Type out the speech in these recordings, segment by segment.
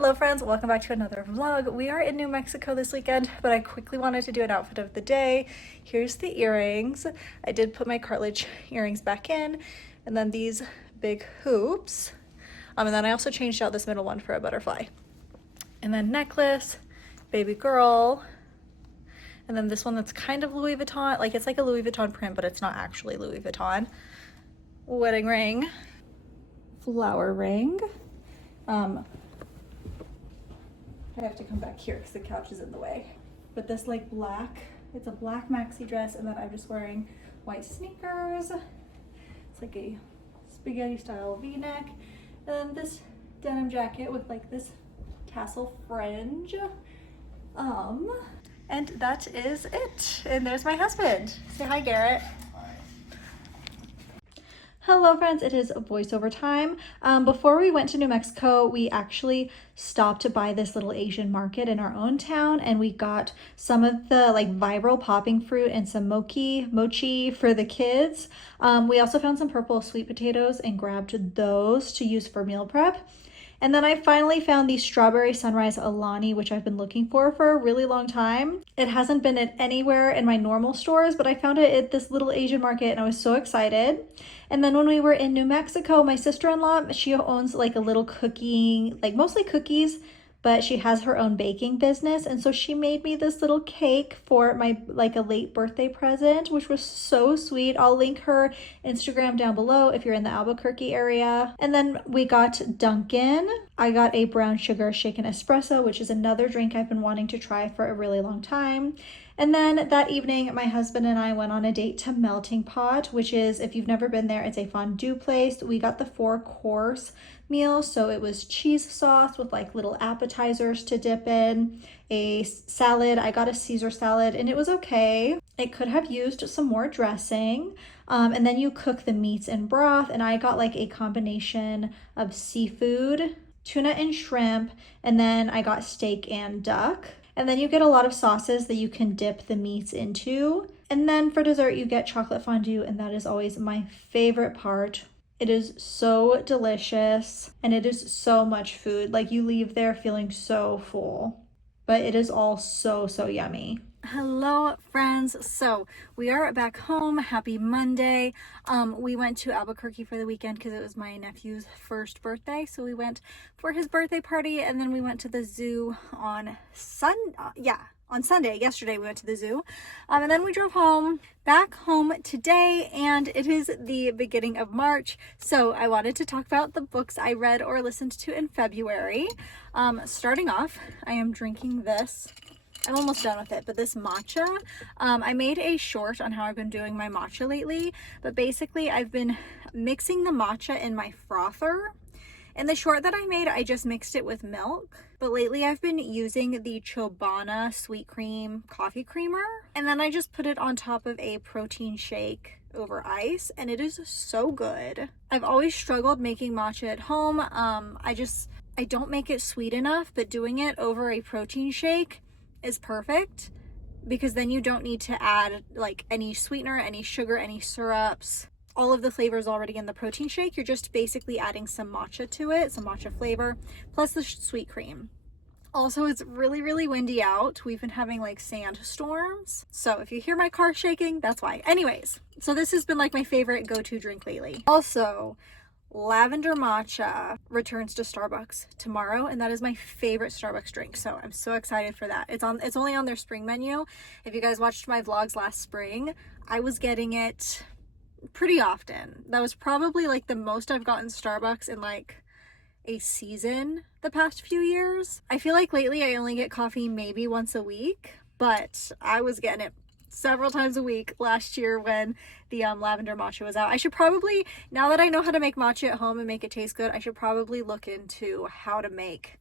Hello friends, welcome back to another vlog. We are in New Mexico this weekend, but I quickly wanted to do an outfit of the day. Here's the earrings. I did put my cartilage earrings back in, and then these big hoops. And then I also changed out this middle one for a butterfly. And then necklace, baby girl, and then this one that's kind of Louis Vuitton, like it's like a Louis Vuitton print, but it's not actually Louis Vuitton. Wedding ring, flower ring. I have to come back here because the couch is in the way. But this like black, it's a black maxi dress, and then I'm just wearing white sneakers. It's like a spaghetti style v-neck. And then this denim jacket with like this tassel fringe. And that is it. And there's my husband. Say hi, Garrett. Hello friends, it is voiceover time. Before we went to New Mexico, we actually stopped by this little Asian market in our own town, and we got some of the like viral popping fruit and some mochi for the kids. We also found some purple sweet potatoes and grabbed those to use for meal prep. And then I finally found the Strawberry Sunrise Alani, which I've been looking for a really long time. It hasn't been anywhere in my normal stores, but I found it at this little Asian market and I was so excited. And then when we were in New Mexico, my sister-in-law, she owns like a little cooking, like mostly cookies, but she has her own baking business. And so she made me this little cake for my like a late birthday present, which was so sweet. I'll link her Instagram down below if you're in the Albuquerque area. And then we got Dunkin'. I got a brown sugar shaken espresso, which is another drink I've been wanting to try for a really long time. And then that evening, my husband and I went on a date to Melting Pot, which is, if you've never been there, it's a fondue place. We got the 4-course meal, so it was cheese sauce with like little appetizers to dip in, a salad. I got a Caesar salad and it was okay. It could have used some more dressing. And then you cook the meats in broth, and I got like a combination of seafood, tuna and shrimp, and then I got steak and duck. And then you get a lot of sauces that you can dip the meats into. And then for dessert, you get chocolate fondue, and that is always my favorite part. It is so delicious, and it is so much food. Like, you leave there feeling so full, but it is all so yummy. Hello friends, so we are back home. Happy Monday. We went to Albuquerque for the weekend because it was my nephew's first birthday, so we went for his birthday party, and then we went to the zoo on Sunday. Yesterday we went to the zoo, and then we drove back home today, and it is the beginning of March, so I wanted to talk about the books I read or listened to in February. Starting off, I am drinking this. I'm almost done with it, but this matcha, I made a short on how I've been doing my matcha lately, but basically I've been mixing the matcha in my frother. In the short that I made, I just mixed it with milk, but lately I've been using the Chobana sweet cream coffee creamer, and then I just put it on top of a protein shake over ice, and it is so good. I've always struggled making matcha at home. I don't make it sweet enough, but doing it over a protein shake is perfect, because then you don't need to add like any sweetener, any sugar, any syrups. All of the flavor is already in the protein shake. You're just basically adding some matcha to it, some matcha flavor, plus the sweet cream. Also, it's really windy out. We've been having like sandstorms, so if you hear my car shaking, that's why. Anyways, so this has been like my favorite go-to drink lately. Also, lavender matcha returns to Starbucks tomorrow, and that is my favorite Starbucks drink, so I'm so excited for that. It's only on their spring menu. If you guys watched my vlogs last spring, I was getting it pretty often. That was probably like the most I've gotten Starbucks in like a season the past few years. I feel like lately I only get coffee maybe once a week, but I was getting it several times a week last year when the lavender matcha was out. I should probably, now that I know how to make matcha at home and make it taste good, I should probably look into how to make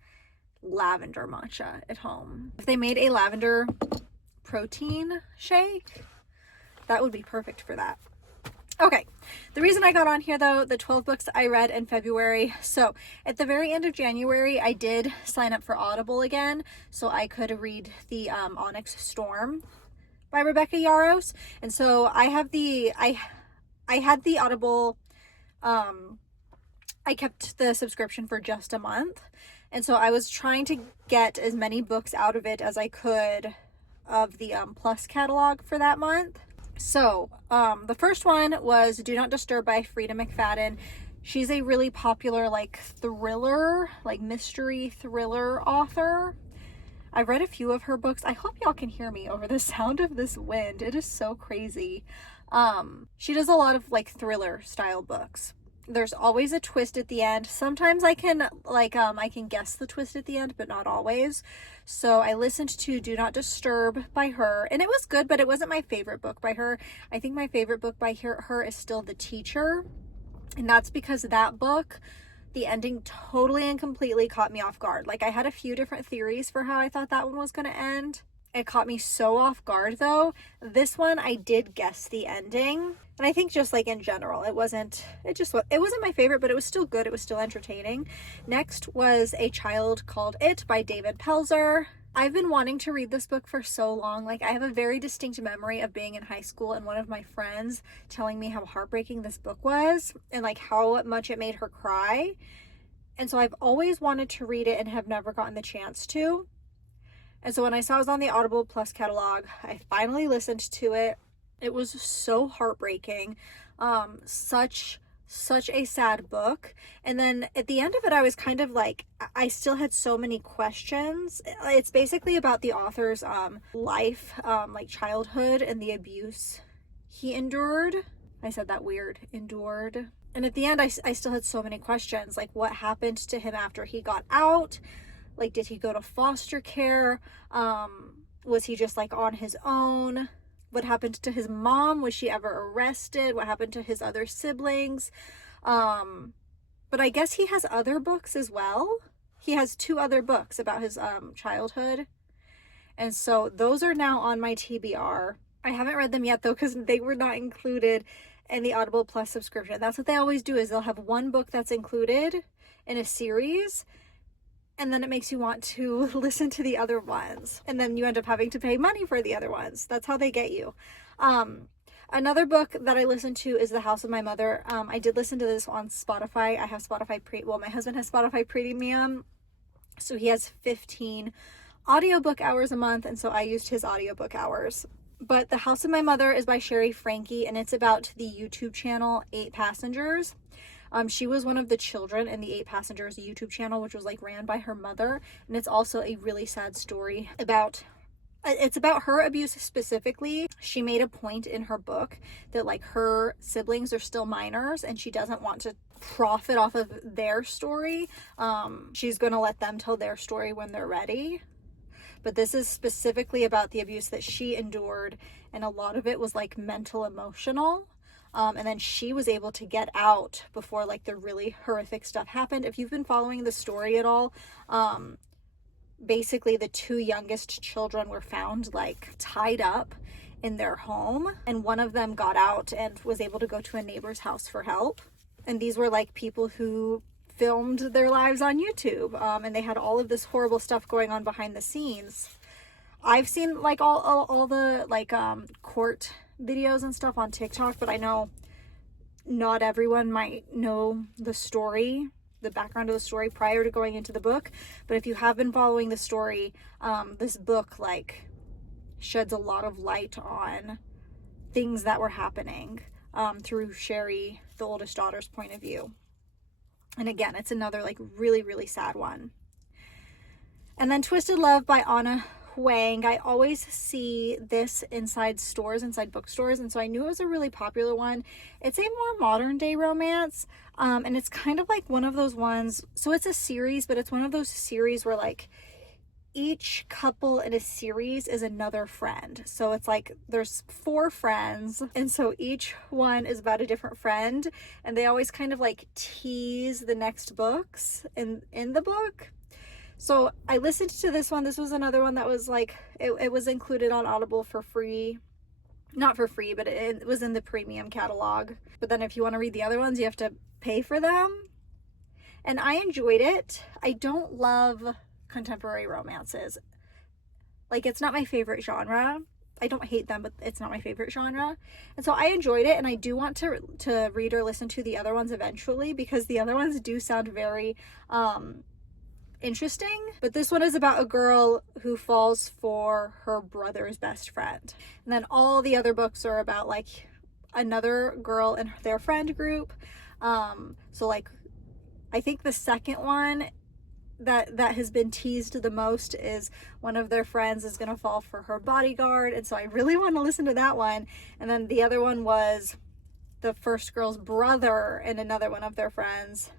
lavender matcha at home. If they made a lavender protein shake, that would be perfect for that. Okay, the reason I got on here though, the 12 books I read in February. So at the very end of January, I did sign up for Audible again so I could read the Onyx Storm by Rebecca Yarros. And so I have I had the Audible, I kept the subscription for just a month, And so I was trying to get as many books out of it as I could of the Plus catalog for that month. So the first one was Do Not Disturb by Frida McFadden. She's a really popular like thriller, like mystery thriller author. I've read a few of her books. I hope y'all can hear me over the sound of this wind. It is so crazy. She does a lot of like thriller style books. There's always a twist at the end. Sometimes I can I can guess the twist at the end, but not always. So I listened to Do Not Disturb by her, and it was good, but it wasn't my favorite book by her. I think my favorite book by her is still The Teacher. And that's because that book, the ending totally and completely caught me off guard. Like I had a few different theories for how I thought that one was going to end. It caught me so off guard though. This one I did guess the ending. And I think just like in general, it wasn't my favorite, but it was still good. It was still entertaining. Next was A Child Called It by David Pelzer. I've been wanting to read this book for so long. Like I have a very distinct memory of being in high school and one of my friends telling me how heartbreaking this book was and like how much it made her cry. And so I've always wanted to read it and have never gotten the chance to. And so when I saw it was on the Audible Plus catalog, I finally listened to it. It was so heartbreaking. Such a sad book. And then at the end of it, I was kind of like, I still had so many questions. It's basically about the author's life, like childhood and the abuse he endured. I said that weird, endured. And at the end, I still had so many questions, like what happened to him after he got out? Like, did he go to foster care? Was he just like on his own? What happened to his mom? Was she ever arrested? What happened to his other siblings? But I guess he has other books as well. He has 2 other books about his childhood. And so those are now on my TBR. I haven't read them yet though, because they were not included in the Audible Plus subscription. That's what they always do, is they'll have one book that's included in a series, and then it makes you want to listen to the other ones. And then you end up having to pay money for the other ones. That's how they get you. Another book that I listened to is The House of My Mother. I did listen to this on Spotify. I have Spotify my husband has Spotify Premium. So he has 15 audiobook hours a month. And so I used his audiobook hours. But The House of My Mother is by Sherry Frankie, and it's about the YouTube channel 8 Passengers. She was one of the children in the 8 Passengers YouTube channel, which was like ran by her mother. And it's also a really sad story about her abuse specifically. She made a point in her book that like her siblings are still minors and she doesn't want to profit off of their story. She's going to let them tell their story when they're ready. But this is specifically about the abuse that she endured. And a lot of it was like mental, emotional. And then she was able to get out before like the really horrific stuff happened. If you've been following the story at all, basically the 2 youngest children were found like tied up in their home, and one of them got out and was able to go to a neighbor's house for help. And these were like people who filmed their lives on YouTube, and they had all of this horrible stuff going on behind the scenes. I've seen like all the like court videos and stuff on TikTok, but I know not everyone might know the story, the background of the story prior to going into the book. But if you have been following the story, this book like sheds a lot of light on things that were happening through Sherry, the oldest daughter's point of view. And again, it's another like really, really sad one. And then Twisted Love by Anna Huang. I always see this inside bookstores, and so I knew it was a really popular one. It's a more modern day romance, and it's kind of like one of those ones, so it's a series, but it's one of those series where like each couple in a series is another friend. So it's like there's 4 friends, and so each one is about a different friend, and they always kind of like tease the next books in the book. So I listened to this one. This was another one that was like, it was included on Audible for free. Not for free, but it was in the premium catalog. But then if you want to read the other ones, you have to pay for them. And I enjoyed it. I don't love contemporary romances. Like, it's not my favorite genre. I don't hate them, but it's not my favorite genre. And so I enjoyed it, and I do want to read or listen to the other ones eventually, because the other ones do sound very interesting. But this one is about a girl who falls for her brother's best friend. And then all the other books are about like another girl and their friend group. So like, I think the second one that has been teased the most is one of their friends is going to fall for her bodyguard, and so I really want to listen to that one. And then the other one was the first girl's brother and another one of their friends,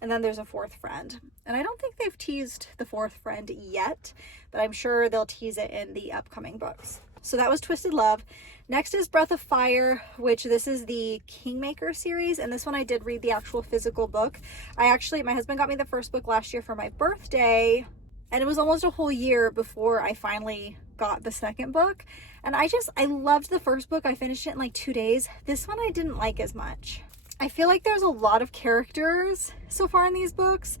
and then there's a fourth friend, and I don't think they've teased the fourth friend yet, but I'm sure they'll tease it in the upcoming books. So that was Twisted Love. Next is Breath of Fire, which this is the Kingmaker series, and this one I did read the actual physical book. My husband got me the first book last year for my birthday, and it was almost a whole year before I finally got the second book. And I loved the first book. I finished it in like 2 days. This one I didn't like as much. I feel like there's a lot of characters so far in these books,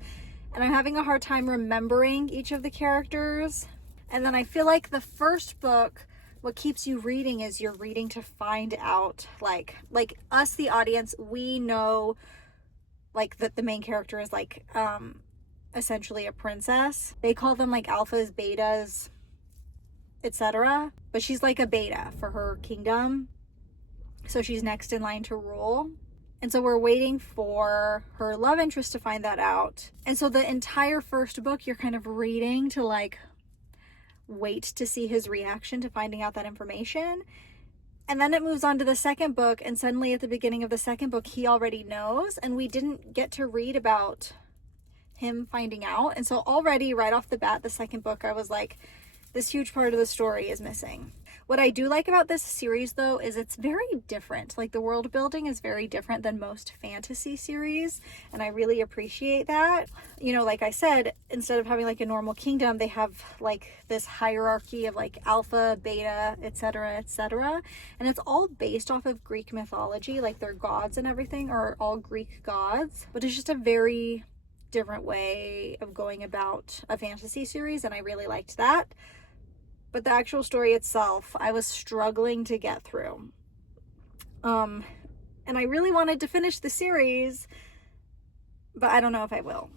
and I'm having a hard time remembering each of the characters. And then I feel like the first book, what keeps you reading is you're reading to find out, like us, the audience, we know like that the main character is like essentially a princess. They call them like alphas, betas, etc. But she's like a beta for her kingdom, so she's next in line to rule. And so we're waiting for her love interest to find that out. And so the entire first book you're kind of reading to like wait to see his reaction to finding out that information. And then it moves on to the second book, and suddenly at the beginning of the second book he already knows, and we didn't get to read about him finding out. And so already right off the bat, the second book, I was like, this huge part of the story is missing. What I do like about this series though is it's very different. Like the world building is very different than most fantasy series, and I really appreciate that. You know, like I said, instead of having like a normal kingdom, they have like this hierarchy of like alpha, beta, etc., etc. And it's all based off of Greek mythology. Like their gods and everything are all Greek gods, but it's just a very different way of going about a fantasy series, and I really liked that. But the actual story itself, I was struggling to get through. And I really wanted to finish the series, but I don't know if I will.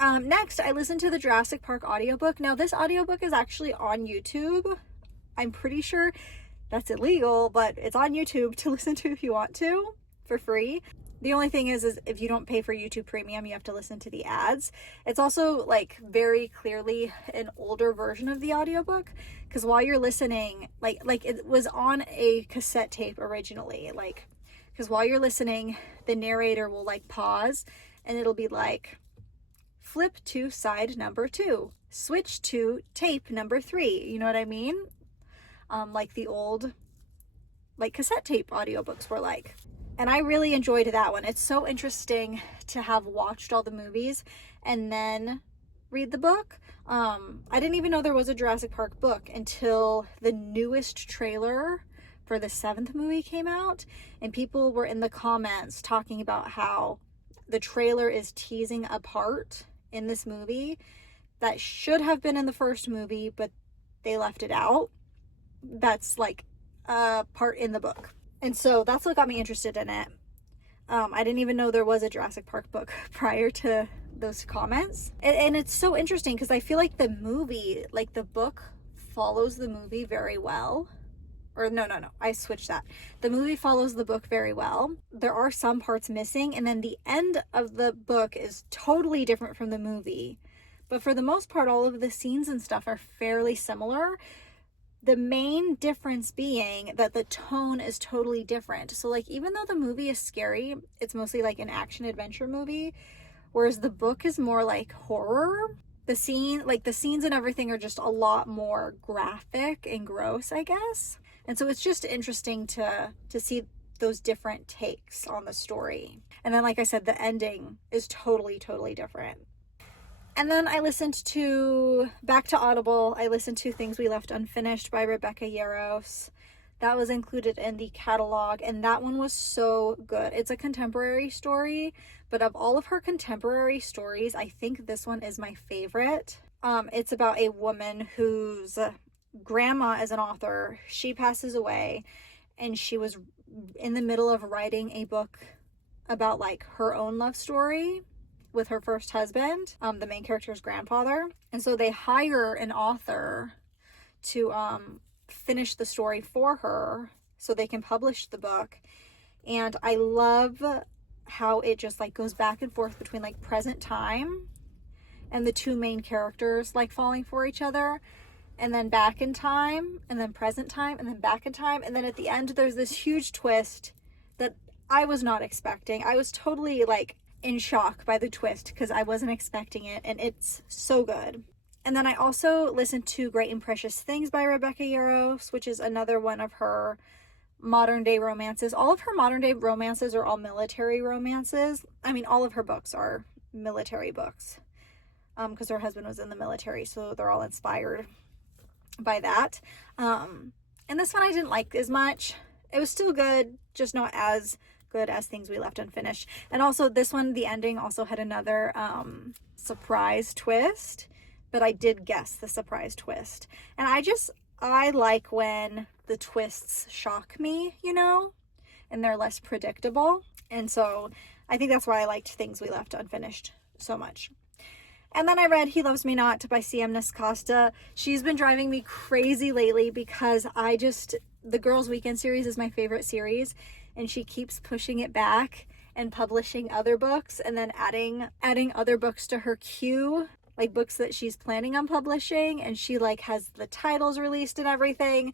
Next, I listened to the Jurassic Park audiobook. Now, this audiobook is actually on YouTube. I'm pretty sure that's illegal, but it's on YouTube to listen to if you want to, for free. The only thing is if you don't pay for YouTube Premium, you have to listen to the ads. It's also like very clearly an older version of the audiobook, because while you're listening, like it was on a cassette tape originally, like, because while you're listening, the narrator will like pause and it'll be like, flip to side number 2, switch to tape number 3. You know what I mean? Like the old like cassette tape audiobooks were like. And I really enjoyed that one. It's so interesting to have watched all the movies and then read the book. I didn't even know there was a Jurassic Park book until the newest trailer for the 7th movie came out, and people were in the comments talking about how the trailer is teasing a part in this movie that should have been in the first movie, but they left it out. That's like a part in the book. And so that's what got me interested in it. I didn't even know there was a Jurassic Park book prior to those comments. And it's so interesting because I feel like the movie, like the book follows the movie very well. Or no, I switched that. The movie follows the book very well. There are some parts missing, and then the end of the book is totally different from the movie. But for the most part, all of the scenes and stuff are fairly similar. The main difference being that the tone is totally different. So like, even though the movie is scary, it's mostly like an action adventure movie, whereas the book is more like horror. The scenes and everything are just a lot more graphic and gross, I guess. And so it's just interesting to see those different takes on the story. And then, like I said, the ending is totally different. And then I listened back to Audible, I listened to Things We Left Unfinished by Rebecca Yarros. That was included in the catalog, and that one was so good. It's a contemporary story, but of all of her contemporary stories, I think this one is my favorite. It's about a woman whose grandma is an author. She passes away, and she was in the middle of writing a book about like her own love story with her first husband, the main character's grandfather. And so they hire an author to finish the story for her so they can publish the book. And I love how it just like goes back and forth between like present time and the two main characters like falling for each other, and then back in time, and then present time, and then back in time. And then at the end, there's this huge twist that I was not expecting. I was totally like in shock by the twist because I wasn't expecting it, and it's so good. And then I also listened to Great and Precious Things by Rebecca Yarros, which is another one of her modern day romances. All of her modern day romances are all military romances. I mean, all of her books are military books because her husband was in the military, so they're all inspired by that. And this one I didn't like as much. It was still good, just not as good as Things We Left Unfinished. And also this one, the ending also had another surprise twist, but I did guess the surprise twist. And I like when the twists shock me, you know, and they're less predictable. And so I think that's why I liked Things We Left Unfinished so much. And then I read He Loves Me Not by C.M. Nascosta. She's been driving me crazy lately because the Girls Weekend series is my favorite series, and she keeps pushing it back and publishing other books and then adding other books to her queue, like books that she's planning on publishing, and she like has the titles released and everything.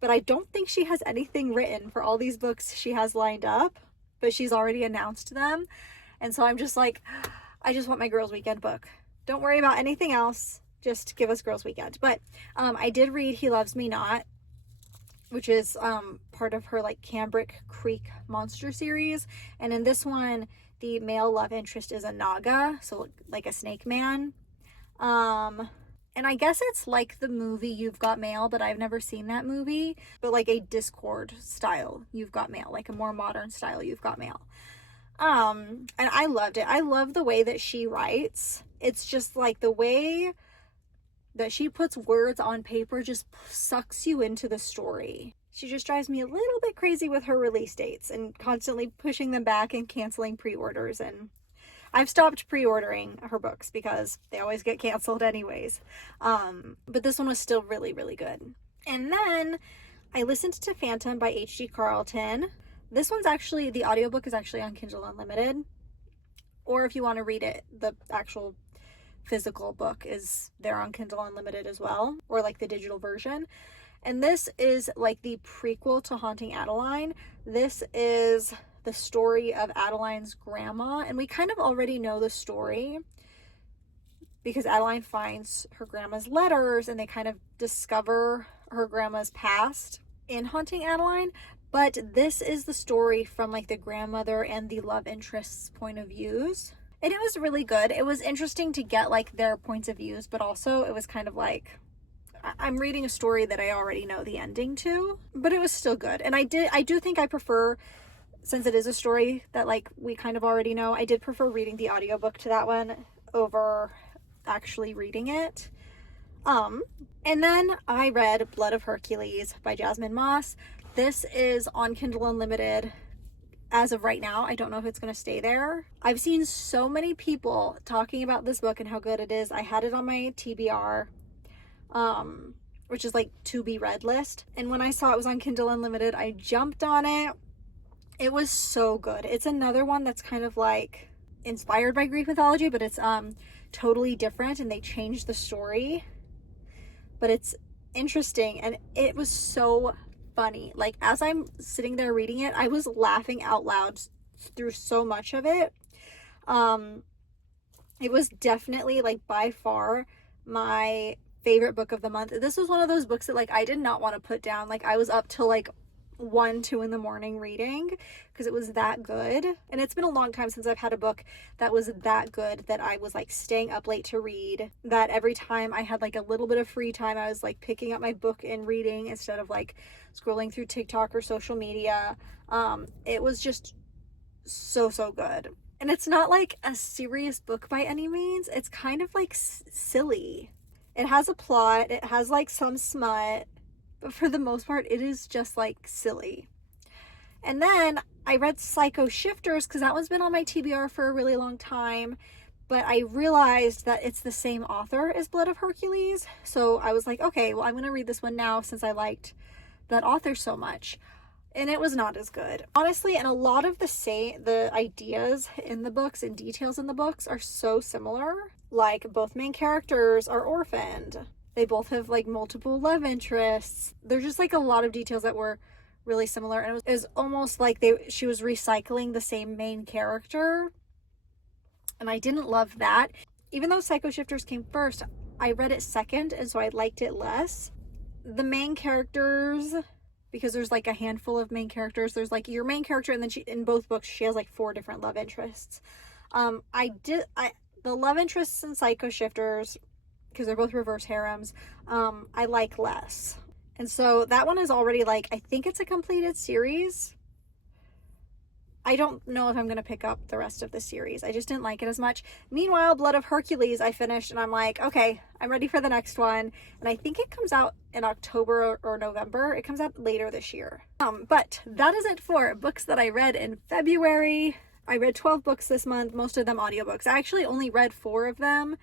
But I don't think she has anything written for all these books she has lined up, but she's already announced them. And so I'm just like, I just want my Girls Weekend book. Don't worry about anything else. Just give us Girls Weekend. But I did read He Loves Me Not, which is part of her like Cambric Creek monster series. And in this one, the male love interest is a Naga, so like a snake man. And I guess it's like the movie You've Got Mail, but I've never seen that movie. But like a Discord style You've Got Mail, like a more modern style You've Got Mail. And I loved it. I love the way that she writes. It's just like the way that she puts words on paper just sucks you into the story. She just drives me a little bit crazy with her release dates and constantly pushing them back and canceling pre-orders. And I've stopped pre-ordering her books because they always get canceled anyways. But this one was still really, really good. And then I listened to Phantom by H.G. Carlton. This one's actually, the audiobook is actually on Kindle Unlimited. Or if you want to read it, the actual physical book is there on Kindle Unlimited as well, or like the digital version. And this is like the prequel to Haunting Adeline. This is the story of Adeline's grandma, and we kind of already know the story because Adeline finds her grandma's letters and they kind of discover her grandma's past in Haunting Adeline. But this is the story from like the grandmother and the love interest's point of views. And it was really good. It was interesting to get like their points of views, but also it was kind of like, I'm reading a story that I already know the ending to, but it was still good. And I do think I prefer, since it is a story that like we kind of already know, I did prefer reading the audiobook to that one over actually reading it. And then I read Blood of Hercules by Jasmine Moss. This is on Kindle Unlimited as of right now. I don't know if it's going to stay there. I've seen so many people talking about this book and how good it is. I had it on my TBR, which is like to be read list. And when I saw it was on Kindle Unlimited, I jumped on it. It was so good. It's another one that's kind of like inspired by Greek mythology, but it's totally different, and they changed the story. But it's interesting, and it was so funny. Like as I'm sitting there reading it, I was laughing out loud through so much of it. It was definitely like by far my favorite book of the month. This was one of those books that like I did not want to put down. Like I was up till like 1-2 in the morning reading because it was that good. And it's been a long time since I've had a book that was that good that I was like staying up late to read, that every time I had like a little bit of free time I was like picking up my book and reading instead of like scrolling through TikTok or social media. It was just so good. And it's not like a serious book by any means. It's kind of like silly. It has a plot, it has like some smut, but for the most part, it is just like silly. And then I read Psycho Shifters because that one's been on my TBR for a really long time. but I realized that it's the same author as Blood of Hercules. So I was like, okay, well, I'm going to read this one now since I liked that author so much. And it was not as good, honestly. And a lot of the ideas in the books and details in the books are so similar. Like, both main characters are orphaned. They both have like multiple love interests. There's just like a lot of details that were really similar, and it was almost like she was recycling the same main character, and I didn't love that. Even though Psycho Shifters came first, I read it second, and so I liked it less. The main characters, because there's like a handful of main characters, there's like your main character, and then in both books she has like 4 different love interests. The love interests in Psycho Shifters, because they're both reverse harems, I like less. And so that one is already like, I think it's a completed series. I don't know if I'm going to pick up the rest of the series. I just didn't like it as much. Meanwhile, Blood of Hercules, I finished, and I'm like, okay, I'm ready for the next one. And I think it comes out in October or November. It comes out later this year. But that is it for books that I read in February. I read 12 books this month, most of them audiobooks. I actually only read 4 of them,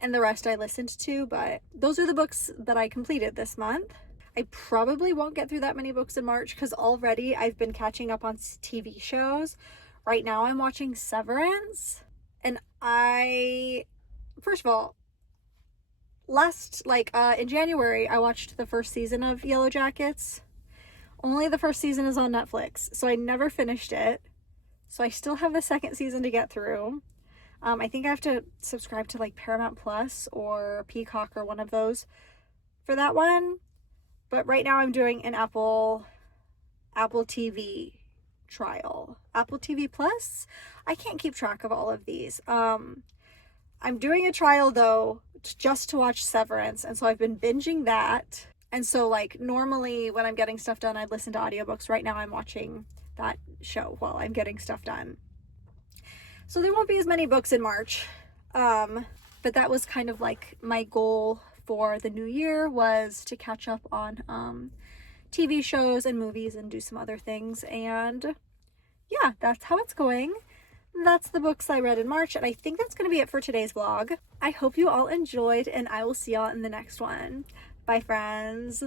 and the rest I listened to, but those are the books that I completed this month. I probably won't get through that many books in March because already I've been catching up on TV shows. Right now I'm watching Severance, and first of all, in January, I watched the first season of Yellow Jackets. Only the first season is on Netflix, so I never finished it. So I still have the second season to get through. I think I have to subscribe to like Paramount Plus or Peacock or one of those for that one. But right now I'm doing an Apple TV trial. Apple TV Plus? I can't keep track of all of these. I'm doing a trial though, just to watch Severance, and so I've been binging that. And so like normally when I'm getting stuff done, I'd listen to audiobooks. Right now I'm watching that show while I'm getting stuff done. So there won't be as many books in March. But that was kind of like my goal for the new year, was to catch up on TV shows and movies and do some other things. And yeah, that's how it's going. That's the books I read in March, and I think that's going to be it for today's vlog. I hope you all enjoyed, and I will see y'all in the next one. Bye, friends.